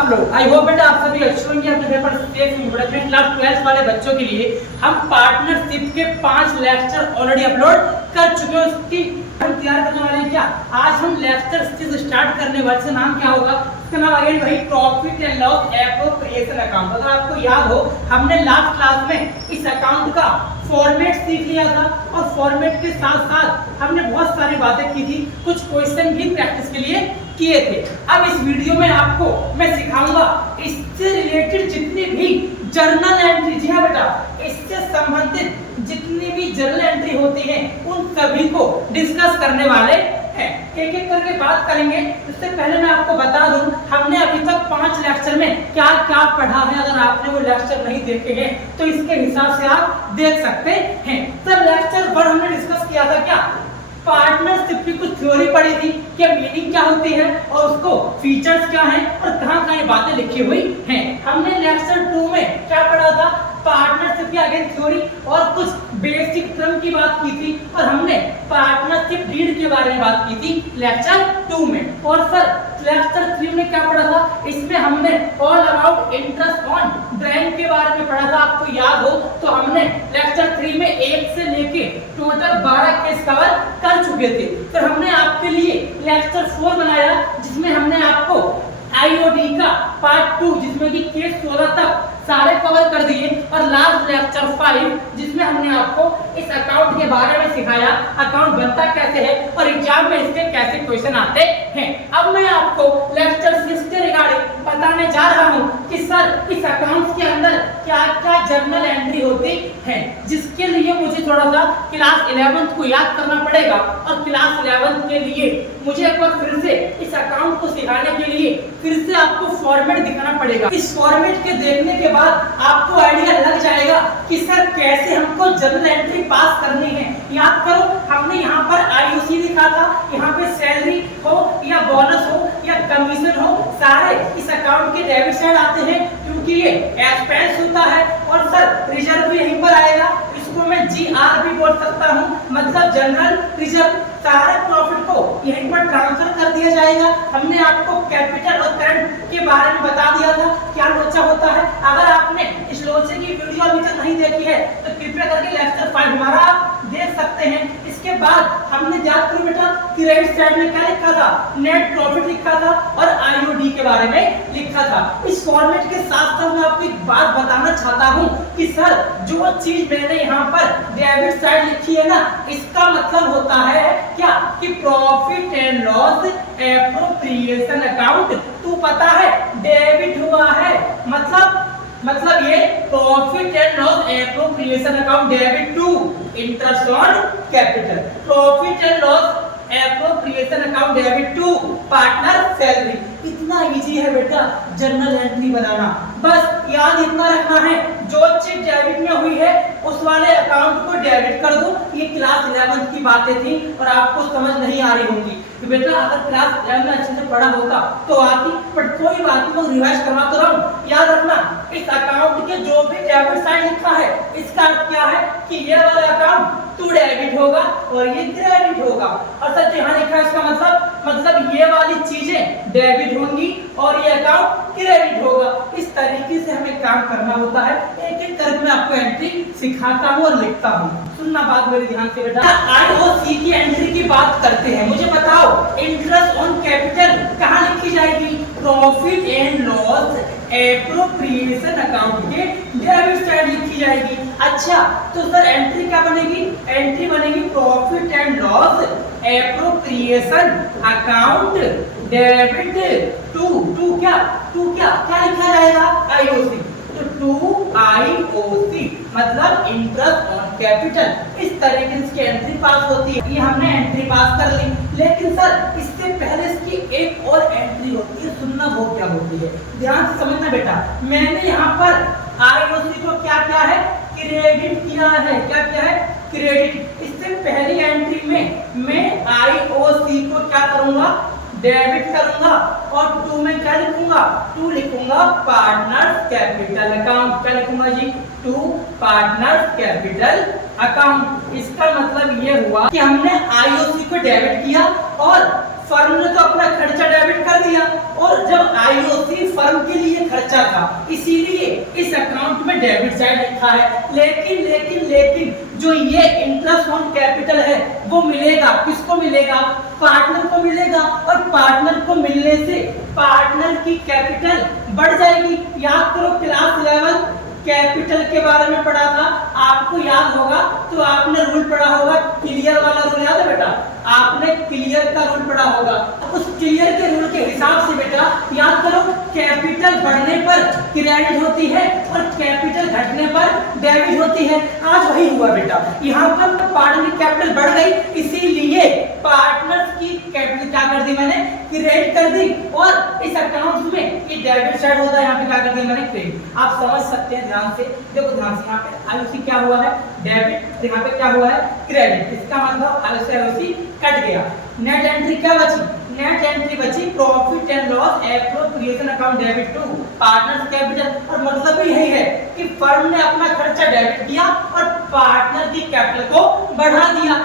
आप लोग? I hope बेटा आप सभी अच्छे होंगे, अपने पेपर सेफ होंगे। अपने क्लास 12 वाले बच्चों के लिए हम पार्टनरशिप के 5 लेक्चर ऑलरेडी अपलोड कर चुके हैं। उसकी हम तैयार करने वाले हैं। क्या आज हम लेक्चर स्टार्ट करने वाले से नाम क्या होगा? इसका नाम अगेन वही profit and loss appropriation account. अगर आपको याद हो हमने लास्ट क्लास में इस अकाउंट का फॉर्मेट सीख लिया था और फॉर्मेट के साथ साथ हमने बहुत सारी बातें की थी, कुछ क्वेश्चन भी प्रैक्टिस के लिए किए थे। अब इस वीडियो में आपको मैं सिखाऊंगा इससे रिलेटेड जितनी भी जर्नल एंट्री, जी हाँ बेटा, इससे संबंधित जितनी भी जर्नल एंट्री होती है उन सभी को डिस्कस करने वाले हैं। एक एक करके बात करेंगे। इससे पहले मैं आपको बता दूं हमने अभी तक 5 लेक्चर में क्या क्या पढ़ा है। अगर आपने वो लेक्चर नहीं देखे हैं तो इसके हिसाब से आप देख सकते हैं। सर लेक्चर 1 हमने डिस्कस किया था क्या? पार्टनरशिप की कुछ थ्योरी पढ़ी थी कि मीनिंग क्या होती है और उसको फीचर्स क्या हैं और कहां-कहां ये बातें लिखी हुई हैं। हमने लेक्चर 2 में क्या पढ़ा था? पार्टनरशिप की अगेन थ्योरी और कुछ बेसिक टर्म की बात की थी और हमने पार्टनरशिप डीड के बारे में बात की थी लेक्चर 2 में। और सर लेक्चर 3 में क्या पढ़ा था? इसमें हमने all about interest on drawing के बारे में पढ़ा था। आपको याद हो तो हमने लेक्चर 3 में 1 से लेके टोटल 12 केस कवर कर चुके थे। फिर हमने आपके लिए लेक्चर 4 बनाया जिसमें हमने आपको आईओडी का पार्ट 2 जिसमें कि केस 16 तक सारे कवर कर दिए और लास्ट लेक्चर 5 जिसमें हमने आपको इस अकाउंट के बारे में सिखाया, अकाउंट बनता कैसे है और एग्जाम में इसके कैसे क्वेश्चन आते हैं। अब मैं आपको लेक्चर 6 के रिगार्डिंग बताने जा रहा हूं कि सर इस अकाउंट के अंदर क्या-क्या जर्नल एंट्री होती है, जिसके लिए मुझे थोड़ा सा क्लास 11th को याद करना पड़ेगा और क्लास 11th के लिए मुझे एक बार फिर से इस अकाउंट को सिखाने के लिए फिर से आपको फॉर्मेट दिखाना पड़ेगा। इस फॉर्मेट के देखने के बाद आपको आइडिया लग जाएगा कि सर कैसे हमको जर्नल एंट्री पास करनी है। याद करो हमने यहाँ पर आईओसी लिखा था, यहाँ पे सैलरी हो या बोनस हो या कमीशन हो सारे इस अकाउंट के डेबिट साइड आते हैं क्योंकि ये एक्सपेंस होता है। और सर रिजर्व भी यहीं पर आएगा, इसको मैं जीआर भी बोल सकता हूँ, मतलब जनरल रिजर्व। सारे प्रॉफिट को यहीं पर ट्रांसफर कर दिया जाएगा। हमने आपको कैपिटल और करंट के बारे में बता दिया था क्या लोचा होता है। अगर आपने इस लोचे की वीडियो अभी तक नहीं देखी है तो कृपया करके लेक्चर 5 हमारा आप देख सकते हैं। इसके बाद हमने याद करो बेटा क्रेडिट साइड में क्या लिखा था? नेट प्रॉफिट लिखा था और आईओडी के बारे में लिखा था। इस फॉर्मेट के साथ साथ मैं आपको एक बात बताना चाहता हूँ कि सर जो चीज मैंने यहाँ पर डेबिट साइड लिखी है ना, इसका मतलब होता है क्या कि profit and loss appropriation account तू पता है डेबिट हुआ है, मतलब ये profit and loss appropriation account debit to interest on capital, profit and loss appropriation account debit to partner salary. इतना इजी है बेटा जर्नल एंट्री बनाना। बस याद इतना रखना है जो चीज डेबिट में हुई है उस वाले अकाउंट को डेबिट कर दो। ये क्लास 11th की बातें थी और आपको समझ नहीं आ रही होंगी तो बेटा अगर क्लास 11 में अच्छे से पढ़ा होता तो आती, पर कोई बात नहीं, मैं रिवाइज करवा तो रहा हूं। याद रखना इस अकाउंट के जो भी डेबिट साइड लिखा है इसका अर्थ क्या है कि ये वाला अकाउंट टू डेबिट होगा और ये क्रेडिट होगा। और सर यहाँ लिखा है इसका मतलब ये वाली चीजें डेबिट होंगी और ये अकाउंट क्रेडिट होगा। इस तरीके से हमें काम करना होता है। एक एक करके मैं आपको एंट्री सिखाता हूँ और लिखता हूँ। सुनना बात मेरे ध्यान से बेटा। आईओसी की एंट्री की बात करते हैं। मुझे बताओ इंटरेस्ट ऑन कैपिटल कहाँ लिखी जाएगी? Profit and loss appropriation account के डेबिट साइड लिखी जाएगी। अच्छा तो सर एंट्री क्या बनेगी? एंट्री बनेगी profit and loss appropriation account debit to क्या लिखा जाएगा? आईओसी। तो टू आईओसी मतलब इंटरेस्ट ऑन कैपिटल। इस तरीके से एंट्री पास होती है। ये हमने एंट्री पास कर ली, लेकिन सर इससे पहले इसकी एक और एंट्री होती है। सुनना वो क्या होती है, ध्यान से समझना बेटा। मैंने यहाँ पर आईओसी को क्या है? क्रेडिट किया है। क्या है? क्रेडिट। इससे पहली एंट्री में मैं आईओसी को क्या करूंगा? डेबिट करूंगा और टू में क्या लिखूंगा? टू लिखूंगा पार्टनर्स कैपिटल अकाउंट। क्या लिखूंगा जी? Two partners capital account. इसका मतलब ये हुआ कि हमने आईओसी को डेबिट किया और फर्म ने तो अपना खर्चा डेबिट कर दिया और जब आईओसी फर्म के बेटा, इसीलिए इस अकाउंट में डेबिट साइड लिखा है। लेकिन जो ये इंटरेस्ट ऑन कैपिटल है वो मिलेगा किसको मिलेगा? पार्टनर को मिलेगा, और पार्टनर को मिलने से पार्टनर की कैपिटल बढ़ जाएगी। याद करो क्लास 11 कैपिटल के बारे में पढ़ा था, आपको याद होगा तो आपने रूल पढ़ा होगा, क्लियर वाला रूल याद है बेटा? आपने क्लियर का रूल पढ़ा होगा। उस क्लियर के रूल के हिसाब से बेटा याद करो, कैपिटल बढ़ने पर क्रेडिट होती है और कैपिटल घटने पर डेबिट होती है। आज वही हुआ बेटा, यहाँ पर पार्टनर की कैपिटल बढ़ गई, इसीलिए पार्टनर्स की कैपिटल क्या कर दी मैंने? क्रेडिट कर दी, और इस अकाउंट में ये डेबिट साइड होता है, यहाँ पे क्या कर दिया मैंने? क्रेडिट। आप समझ सकते हैं ध्यान से, देखो ध्यान से, यहाँ पे आईओसी क्या हुआ है? डेबिट, यहाँ पे क्या हुआ है? क्रेडिट। इसका मतलब आईओसी कट गया। नेट एंट्री क्या बची? नेट एंट्री बची profit and loss appropriation account debit to partners capital. और मतलब भी यही है कि फर्म ने अपना खर्चा डेबिट किया और पार्टनर की कैपिटल को बढ़ा दिया।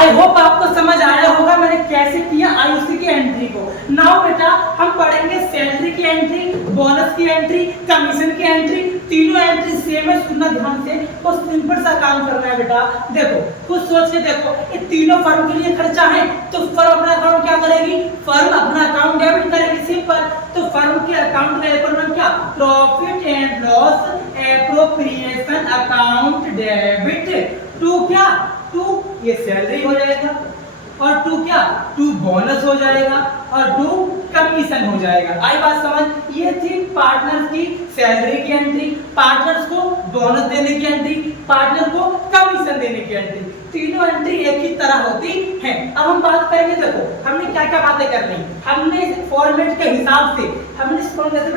आई होप आपको समझ आया होगा मैंने कैसे किया आईओसी की एंट्री को। नाउ बेटा हम पढ़ेंगे सैलरी की एंट्री, बोनस की एंट्री, कमीशन की एंट्री। तीनों एंट्री सेम है, सुनना ध्यान से, और सिंपल सा काम करना है बेटा। देखो कुछ सोच के देखो, ये तीनों फर्म के लिए खर्चा है, तो फर्म अपना अकाउंट क्या करेगी? फर्म अपना अकाउंट डेबिट करेगी, सिंपल। तो फर्म के अकाउंट का नाम क्या? Profit and loss appropriation account debit to क्या? टू ये सैलरी हो जाएगा, और टू क्या? टू बोनस हो जाएगा, और टू कमीशन हो जाएगा। आई बात समझ? ये थी पार्टनर्स की सैलरी की एंट्री, पार्टनर्स को बोनस देने की एंट्री, पार्टनर को कमीशन देने की एंट्री। तीनों एंट्री एक ही तरह होती है। अब हम बात करेंगे, देखो हमने क्या क्या बातें करनी, हमने फॉर्मेट के हिसाब से हमने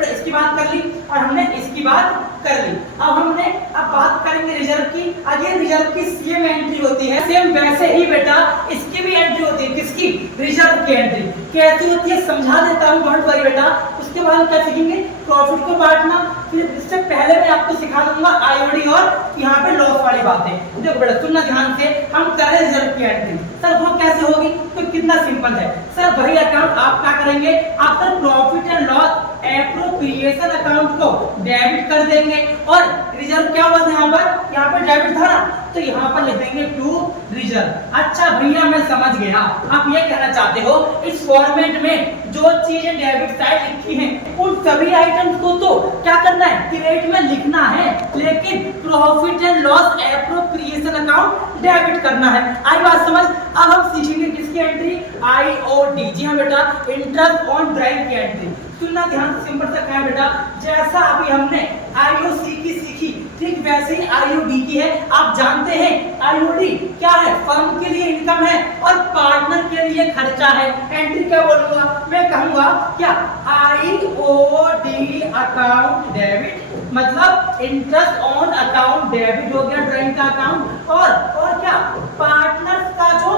इसकी बात कर ली और हमने इसकी बात कर ली। अब बात करेंगे रिजर्व की। अगेन रिजर्व की सेम एंट्री होती है, सेम वैसे ही बेटा इसकी भी एंट्री होती है। किसकी? रिजर्व की एंट्री कैसी होती है समझा देता हूँ, डोंट वरी बेटा। उसके बाद क्या सीखेंगे? प्रॉफिट को बांटना। फिर इससे पहले मैं आपको सिखा दूंगा आईओडी और यहाँ पे लॉस वाली बातें। देखो बेटा सुनना ध्यान से, हम करें रिजर्व की एंट्री। सर वो कैसे होगी? तो कितना सिंपल है सर, वही अकाउंट आप क्या करेंगे? आप sir profit and loss appropriation account को डेबिट कर देंगे, और रिजर्व क्या हुआ था यहाँ पर डेबिट था ना, तो यहाँ पर लिख देंगे टू रिजर्व। अच्छा भैया मैं समझ गया, आप ये कहना चाहते हो इस फॉर्मेट में जो चीजें डेबिट साइड लिखी हैं उन सभी आइटम्स को तो क्या करना है? क्रेडिट में लिखना है, लेकिन profit and loss appropriation account debit करना है। आई बात समझ? अब हम सीखेंगे किसकी एंट्री? आईओडी। जी हाँ बेटा, इंटरेस्ट ऑन ड्राइंग की एंट्री। सुनना ध्यान से, सिंपल सा क्या है बेटा, जैसा अभी हमने आईओसी की सीखी ठीक वैसे ही आईओडी की है। आप जानते हैं आईओडी क्या है? फर्म के लिए इनकम है और पार्टनर के लिए खर्चा है। एंट्री क्या बोलूंगा मैं? कहूंगा क्या? आईओडी अकाउंट डेबिट, मतलब इंटरेस्ट ऑन अकाउंट डेबिट हो गया ड्राइंग का अकाउंट, और क्या? पार्टनर्स का जो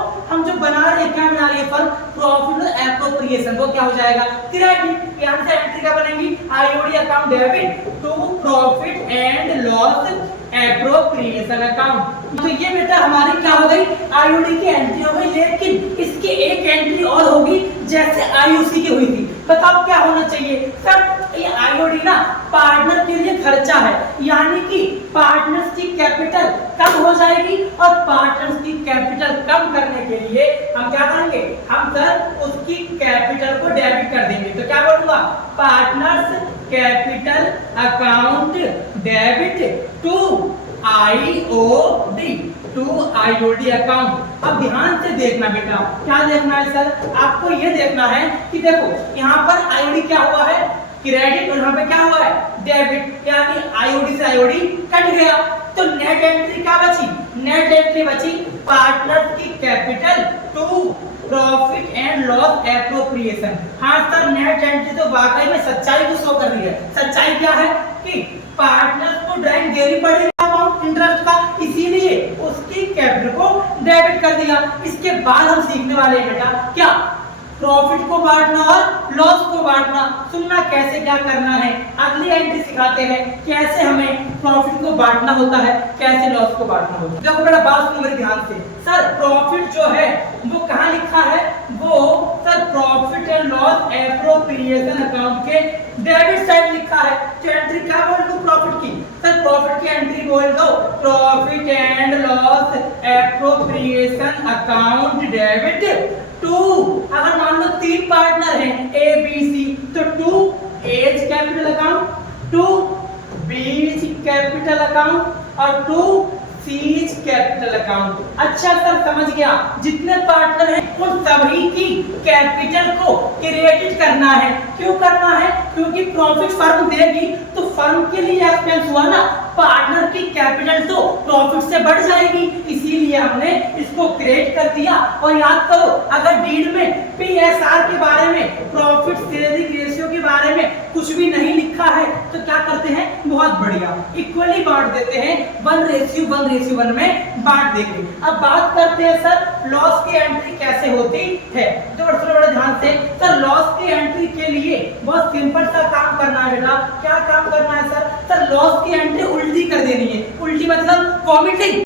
बना रहे हैं, क्या बना रही है फर्म? प्रॉफिट एप्रोप्रिएशन, वो क्या हो जाएगा? क्रेडिट। यहाँ से एंट्री क्या बनेगी? IOD account debit to profit and loss appropriation account. तो ये बेटा हमारी क्या हो गई? आईओडी की एंट्री हो गई, लेकिन इसकी एक एंट्री और होगी जैसे आईओसी की हुई थी। बताओ क्या होना चाहिए? सर ये आईओडी ना पार्टनर के लिए खर्चा है, यानी कि पार्टनर्स की कैपिटल कम हो जाएगी, और पार्टनर्स की कैपिटल कम करने के लिए हम क्या करेंगे? हम सर उसकी कैपिटल को डेबिट कर देंगे। तो क्या बोलूंगा? Partners capital account debit to IOD, to IOD account. अब ध्यान से देखना बेटा, क्या देखना है सर? आपको ये देखना है कि देखो यहाँ पर आईओडी क्या हुआ है? क्रेडिट, और यहाँ पे क्या हुआ है? डेबिट, यानी आईओडी से आईओडी कट गया। तो नेट एंट्री क्या बची? नेट एंट्री बची पार्टनर्स की capital to profit and loss appropriation. हाँ सर, नेट एंट्री तो वाकई में सच्चाई को शो कर रही है। सच्चाई क्या है कि पार्टनर्स को ड्राइंग देनी पड़ेगी अमाउंट इंटरेस्ट का, इसीलिए उसकी कैपिटल को डेबिट कर दिया। इसके बाद हम सीखने वाले हैं बेटा क्या? प्रॉफिट को बांटना और लॉस को बांटना। सुनना कैसे क्या करना है, अगली एंट्री सिखाते हैं कैसे हमें प्रॉफिट को बांटना होता है, कैसे लॉस को बांटना होता है। देखो बेटा बात सुनो मेरे ध्यान से। सर प्रॉफिट जो है वो कहाँ लिखा है? वो sir profit and loss appropriation account के डेबिट साइड लिखा है। तो एंट्री क्या बोल दो प्रॉफिट की? सर प्रॉफिट की एंट्री बोल दो profit and loss appropriation account debit to. अगर मान लो 3 पार्टनर हैं ए बी सी, तो 2 एज कैपिटल अकाउंट, 2 बीज कैपिटल अकाउंट और 2 सीज कैपिटल अकाउंट। अच्छा सर समझ गया। जितने पार्टनर हैं उन सभी की कैपिटल को क्रेडिट करना है। क्यों करना है? क्योंकि प्रॉफिट फर्म देगी तो फर्म के लिए एक्सपेंस हुआ ना, पार्टनर की कैपिटल तो प्रॉफिट से बढ़ जाएगी, इसीलिए हमने इसको क्रेडिट कर दिया। और याद करो, अगर डीड में पीएसआर के बारे में, प्रॉफिट शेयरिंग रेशियो के बारे में कुछ भी नहीं लिखा है तो क्या करते हैं? बहुत बढ़िया इक्वली बांट देते हैं, 1:1 में बांट देंगे। अब बात करते हैं सर लॉस की एंट्री कैसे होती है। तो बड़े ध्यान से, सर लॉस की एंट्री के लिए बहुत सिंपल सा काम करना है बेटा। क्या काम करना है सर? सर लॉस की एंट्री उल्टी कर देनी है। उल्टी मतलब वॉमिटिंग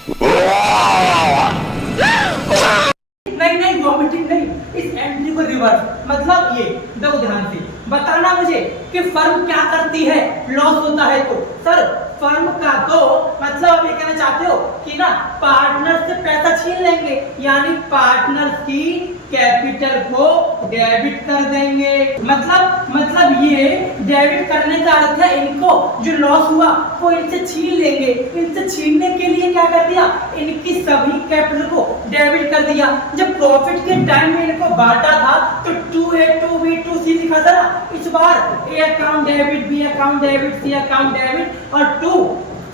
नहीं, वॉमिटिंग नहीं, इस एंट्री को रिवर्स। मतलब ये दो ध्यान से बताना मुझे कि फर्म क्या करती है लॉस होता है तो। सर फर्म का तो मतलब आप ये कहना चाहते हो कि ना पार्टनर से पैसा छीन लेंगे, यानी पार्टनर की कैपिटल को डेबिट कर देंगे। मतलब ये डेबिट करने का अर्थ है इनको जो लॉस हुआ वो इनसे छीन लेंगे। इनसे छीनने के लिए क्या कर दिया? इनकी सभी कैपिटल को डेबिट कर दिया। जब प्रॉफिट के टाइम में इनको बांटा था तो 2A 2B 2C लिखा था ना, इस बार A account debit, B account debit, C account debit और 2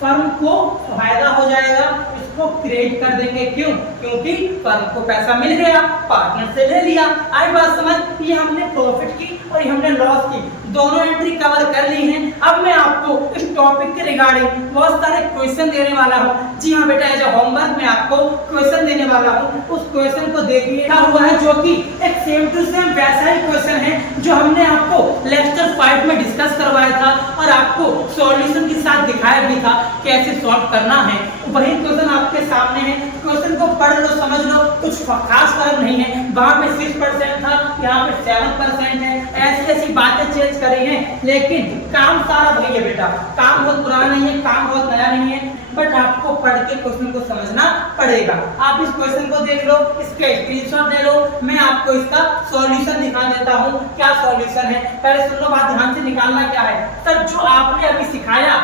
फर्म को फायदा हो जाएगा, इसको क्रेडिट कर देंगे। क्यों? क्योंकि फर्म को पैसा मिल गया, पार्टनर से ले लिया। आई बात समझ? ये हमने प्रॉफिट की और ये हमने लॉस की, दोनों एंट्री कवर कर ली हैं। अब मैं आपको इस टॉपिक के रिगार्डिंग बहुत सारे क्वेश्चन देने वाला हूँ। जी हाँ बेटा, एज अ होमवर्क मैं आपको क्वेश्चन देने वाला हूँ। उस क्वेश्चन को देखिए क्या हुआ है, जो कि एक सेम टू सेम वैसा ही क्वेश्चन है जो हमने आपको लेक्चर 5 में डिस्कस करवाया था और आपको सॉल्यूशन के साथ दिखाया भी था कैसे सॉल्व करना है। वही क्वेश्चन आपके सामने है। क्वेश्चन को पढ़ लो, समझ लो, कुछ खास फर्क नहीं है। वहां पे 6% था, यहाँ पे 7% है। ऐसी बातें चेंज करी हैं, लेकिन काम सारा वही है बेटा। काम बहुत पुराना नहीं है, काम बहुत नया नहीं है, बट आपको पढ़ के क्वेश्चन को समझना पड़ेगा। आप इस क्वेश्चन को देख लो, इसके स्क्रीनशॉट ले लो, मैं आपको इसका सॉल्यूशन दिखा देता हूँ। क्या सॉल्यूशन है पहले सुन लो, बात ध्यान से निकालना क्या है। सर जो आपने अभी सिखाया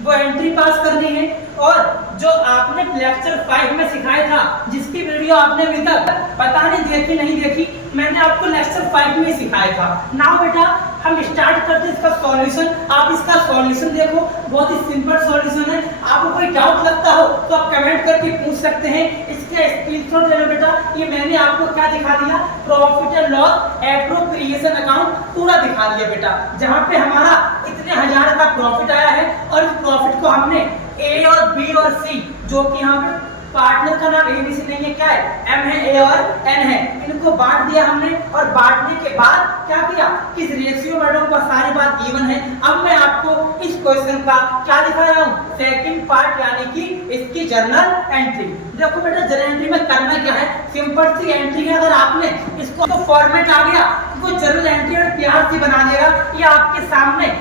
वो एंट्री पास करनी है, और जो आपने लेक्चर 5 में सिखाया था, जिसकी वीडियो आपने अभी तक पता नहीं देखी नहीं देखी, मैंने आपको लेक्चर 5 में सिखाया था। नाउ बेटा हम स्टार्ट करते हैं इसका सॉल्यूशन। आप इसका सॉल्यूशन देखो, बहुत ही सिंपल सॉल्यूशन है। आपको कोई डाउट लगता हो तो आप कमेंट करके पूछ सकते हैं। इसके स्क्रीनशॉट ले लो बेटा। ये मैंने आपको क्या दिखा दिया? Profit and loss appropriation account पूरा दिखा दिया बेटा, जहाँ पे हमारा इतने हजार का प्रॉफिट आया है और इस प्रॉफिट को हमने ए और बी और सी, जो कि यहाँ पे पार्टनर का नाम ए बी सी नहीं है, क्या है? एम है, ए और एन है, इनको बांट दिया हमने। और बांटने के बाद क्या किया? किस रेशियो में पर सारी बात गिवन है। अब मैं आपको इस क्वेश्चन का क्या दिखा रहा हूँ? सेकंड पार्ट, यानी कि इसकी जर्नल एंट्री। देखो बेटा जर्नल एंट्री में करना क्या है? सिंपल सी एंट्री है। अगर आपने इसको तो फॉर्मेट आ गया, वो जर्नल एंट्री और प्यार से बना देगा। ये आपके सामने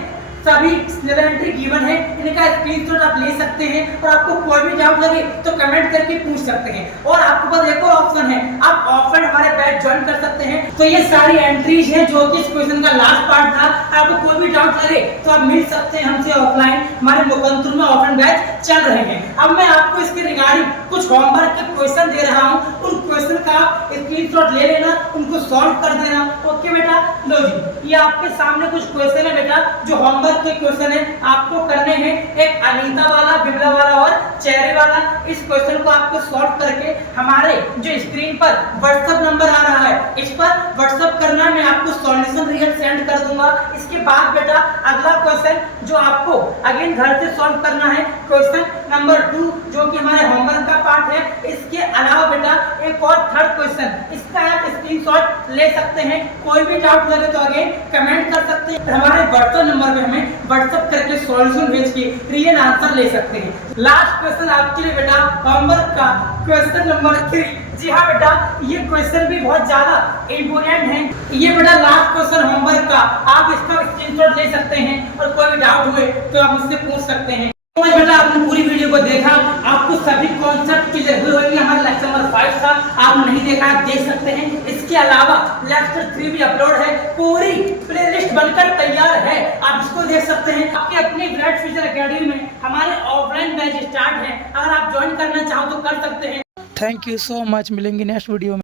सभी एंट्री गिवन है, इनका स्क्रीनशॉट आप ले सकते हैं। और आपको कोई भी डाउट लगे तो कमेंट करके पूछ सकते हैं। और आपके पास एक और ऑप्शन है, आप ऑफलाइन हमारे बैच ज्वाइन कर सकते हैं। तो ये सारी एंट्रीज हैं जो कि इस क्वेश्चन का लास्ट पार्ट था। आपको कोई भी डाउट लगे तो आप मिल सकते हैं हमसे ऑफलाइन। हमारे मुकंदपुर में ऑफलाइन बैच चल रहे हैं। अब मैं आपको इसके रिगार्डिंग कुछ होमवर्क के क्वेश्चन दे रहा हूँ, उन क्वेश्चन का स्क्रीनशॉट ले लेना, उनको सॉल्व कर देना। ओके बेटा, लो जी, ये आपके सामने कुछ क्वेश्चन है बेटा, जो होमवर्क के क्वेश्चन है, आपको करने हैं। एक अनीता वाला, बिमला वाला और चेहरे वाला। इस क्वेश्चन को आपको सॉल्व करके हमारे जो स्क्रीन पर व्हाट्सएप नंबर आ रहा है, इस पर व्हाट्सएप करना है। मैं आपको सॉल्यूशन रियल सेंड कर दूंगा। इसके बाद बेटा अगला क्वेश्चन जो आपको अगेन घर से सॉल्व करना है, क्वेश्चन नंबर 2, जो कि हमारे होमवर्क का पार्ट है। इसके अलावा बेटा एक और थर्ड क्वेश्चन, इसका आप स्क्रीनशॉट ले सकते हैं। कोई भी डाउट लगे तो अगेन कमेंट कर सकते हैं। हमारे व्हाट्सएप नंबर पे हमें व्हाट्सएप करके सॉल्यूशन भेज के रियल आंसर ले सकते हैं। लास्ट क्वेश्चन आपके लिए बेटा होमवर्क का क्वेश्चन नंबर 3। जी हाँ बेटा, ये क्वेश्चन भी बहुत ज्यादा इम्पोर्टेंट है। ये बेटा लास्ट क्वेश्चन होमवर्क का, आप इसका स्क्रीनशॉट ले सकते हैं और कोई भी डाउट हुए तो आप मुझसे पूछ सकते हैं। तो बेटा आपने पूरी वीडियो को देखा, आपको सभी कॉन्सेप्ट क्लियर हुए होंगे। हमारा लेक्चर नंबर 5 था, आप नहीं देखा आप देख सकते हैं। इसके अलावा लेक्चर 3 भी अपलोड है, पूरी प्लेलिस्ट बनकर तैयार है, आप इसको देख सकते हैं। आपके अपने ब्राइट फ्यूचर एकेडमी में हमारे ऑफलाइन बैच स्टार्ट है, अगर आप ज्वाइन करना चाहो तो कर सकते हैं। थैंक यू सो मच, मिलेंगे नेक्स्ट वीडियो में।